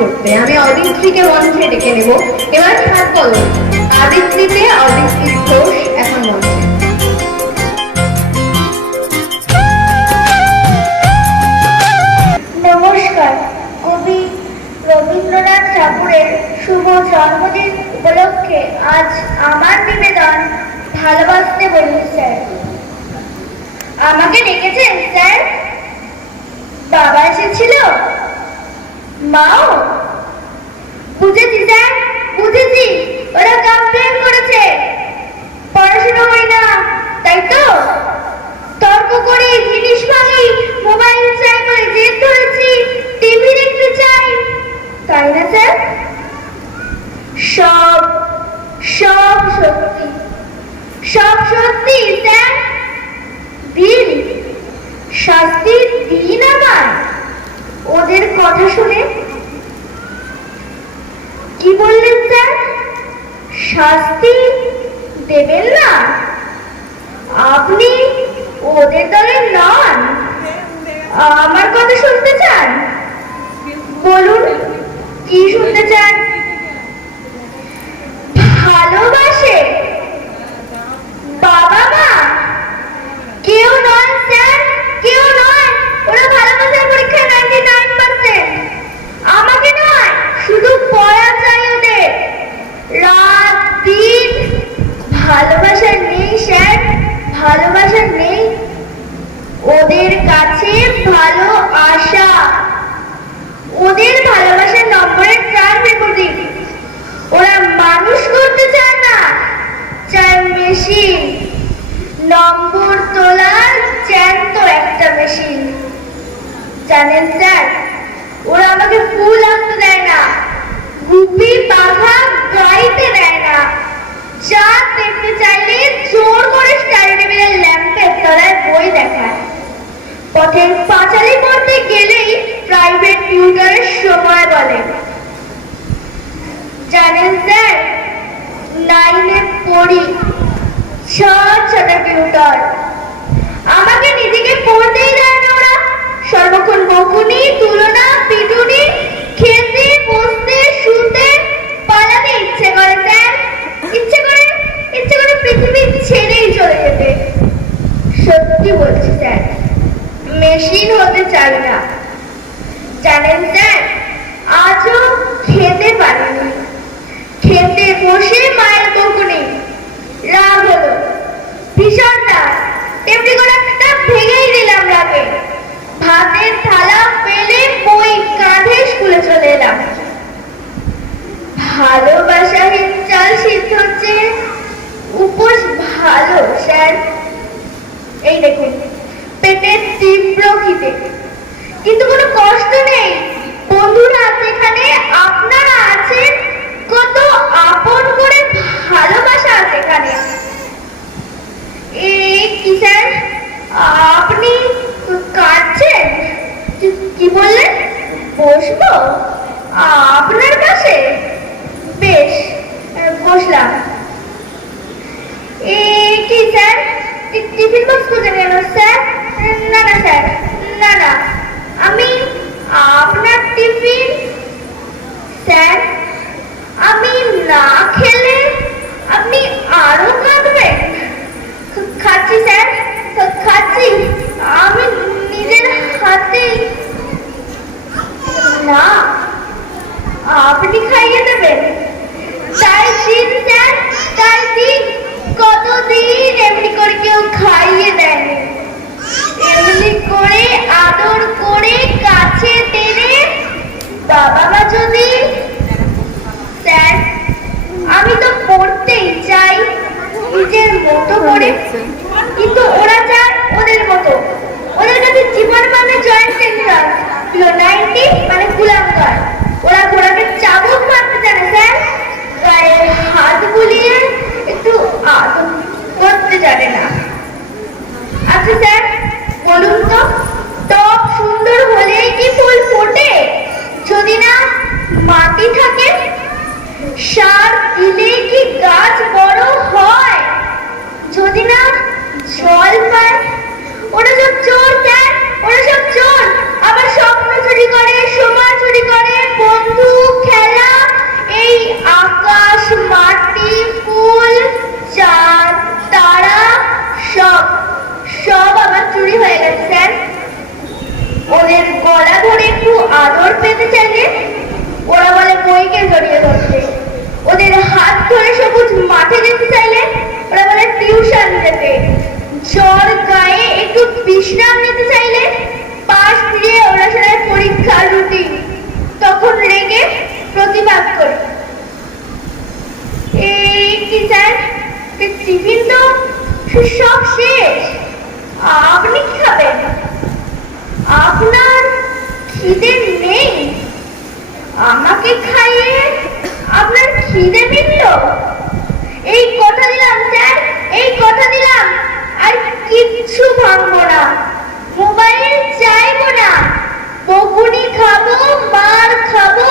করতে। আমি অদিতিকে মঞ্চে ডেকে নেব। এবার হাত বলো, আদিত্রিতে অদিতি ঘোষ এখন মঞ্চে। নমস্কার। কবি রবীন্দ্রনাথ ঠাকুরের শুভ জন্মদিন উপলক্ষে আজ আমার নিবেদন ভালোবাসতে বলি স্যার। আমাকে ডেকেছেন স্যার? বাবা এসেছিল, মাও? বুঝেছি স্যার, বুঝেছি। ওরা কমপ্লেন করেছে পড়াশোনা হয় না, তাই তো? তর্ক করে, জিনিস ভাঙি, মোবাইল চাই বলে জেদ ধরেছি, টিভি দেখতে চাই, তাই না স্যার? সব সব সত্যি, সব সত্যি স্যার। দিন শাস্তি দিন আমার ওদের কথা শুনে। কি বললেন স্যার? শাস্তি দেবেন না? আপনি ওদের দলের নন, আমার কথা শুনতে চান? বলুন কি শুনতে চান? ভালোবাসে বাবা মা? কেউ নয় স্যার, কেউ নয়। ওরা ভালোবাসার পরীক্ষায় 99%। আমাকে নয়, শুধু পড়া চাই ওদের। রাত দিন ভালোবাসা নেই স্যার, ভালোবাসা নেই। ওদের কাছে ভালো আশা, ওদের ভালোবাসার নম্বরের ট্রাক রেকর্ড দিন। ওরা মানুষ করতে চায় না, চায় মেশিন, নম্বর তোলার জ্যান্ত একটা মেশিন। জানেন স্যার, ওরা আমাকে ফুল আনতে দেয় না, গুপি বাঘা গাইতে দেয় না। চাঁদ দেখতে চাইলে জোর করে স্টাডি টেবিলের ল্যাম্পের তলায় বই দেখায়। পথের পাঁচালি পড়তে গেলেই প্রাইভেট টিউটরের সময় বলে। জানেন স্যার, 9-এ পড়ি, 6টা টিউটর। আমাকে নিজেকে পড়তেই দেয় না ওরা। সর্বক্ষণ বকুনি, তুলনা, পিটুনি, খেতে, বসতে, শুতে, পালাতে ইচ্ছে করে স্যার। ইচ্ছে করে পৃথিবী ছেড়েই চলে যেতে। সত্যি বলছি স্যার, মেশিন হতে চাই না। জানেন স্যার, আজও খেতে পারিনি। খেতে বসে মায়ের বকুনি, রাগ হলো, ভীষণ রাগ। তেমনি করে একটা ভেঙেই দিলাম রাগে। ভাতের থালা ফেলে বই কাঁধে স্কুলে চলে এলাম। ভালোবাসাহীন চাল সিদ্ধ হচ্ছে, উপোস ভালো স্যার। এই দেখুন, পেটের তীব্র খিদে, কিন্তু কোনো কষ্ট নেই। বন্ধুরা যেখানে, আপনারা আছেন, কত আপন করে ভালোবাসা আছে এখানে। কি স্যার, আপনি কাঁদছেন? কি বললেন? বসবো আপনার পাশে? বেশ, বসলাম। কি স্যার, টিফিন বক্স খুঁজে গেল স্যার? না না স্যার, না না, আমি আপনার টিফিন। স্যার, আমি না খেলে আপনি আরো কাঁদবেন? খাচ্ছি স্যার, খাচ্ছি, আমি নিজের হাতে। না, আপনি খাইয়ে দেবেন? তাই দিন স্যার, তাই দিন। কতদিন এমনি করে কেউ খাইয়ে দেয়নি। এমনি করে আদর করে কাছে টেনে বাবা মা যদি। স্যার, আমি তো পড়তেই চাই নিজের মতো করে, কিন্তু ওরা চায় ওদের মতো। ওদের কাছে জীবন মানে জয়েন্ট এন্ট্রান্স, 90 মানে কুলাঙ্গার। ওরা ঘোড়াকে চাবুক মারতে জানে স্যার, গায়ে হাত বুলিয়ে একটু আদর করতে জানে না। আচ্ছা স্যার, বলুন তো, টব সুন্দর হলেই কি ফুল ফোটে? যদি না মাটি থাকে, সার দিলেই কি গাছ বড় হয়? যদি না জল পায়? ওরা সব চোর স্যার, ওরা সব চোর। আবার স্বপ্ন চুরি করে, সময় চুরি করে, বন্ধু আমাকে খাইয়ে আপনার খিদে মিটল? এই কথা দিলাম স্যার, এই কথা দিলাম, আর কিচ্ছু ভাঙবো না, মোবাইল চাইবো না, বকুনি খাবো, মার খাবো,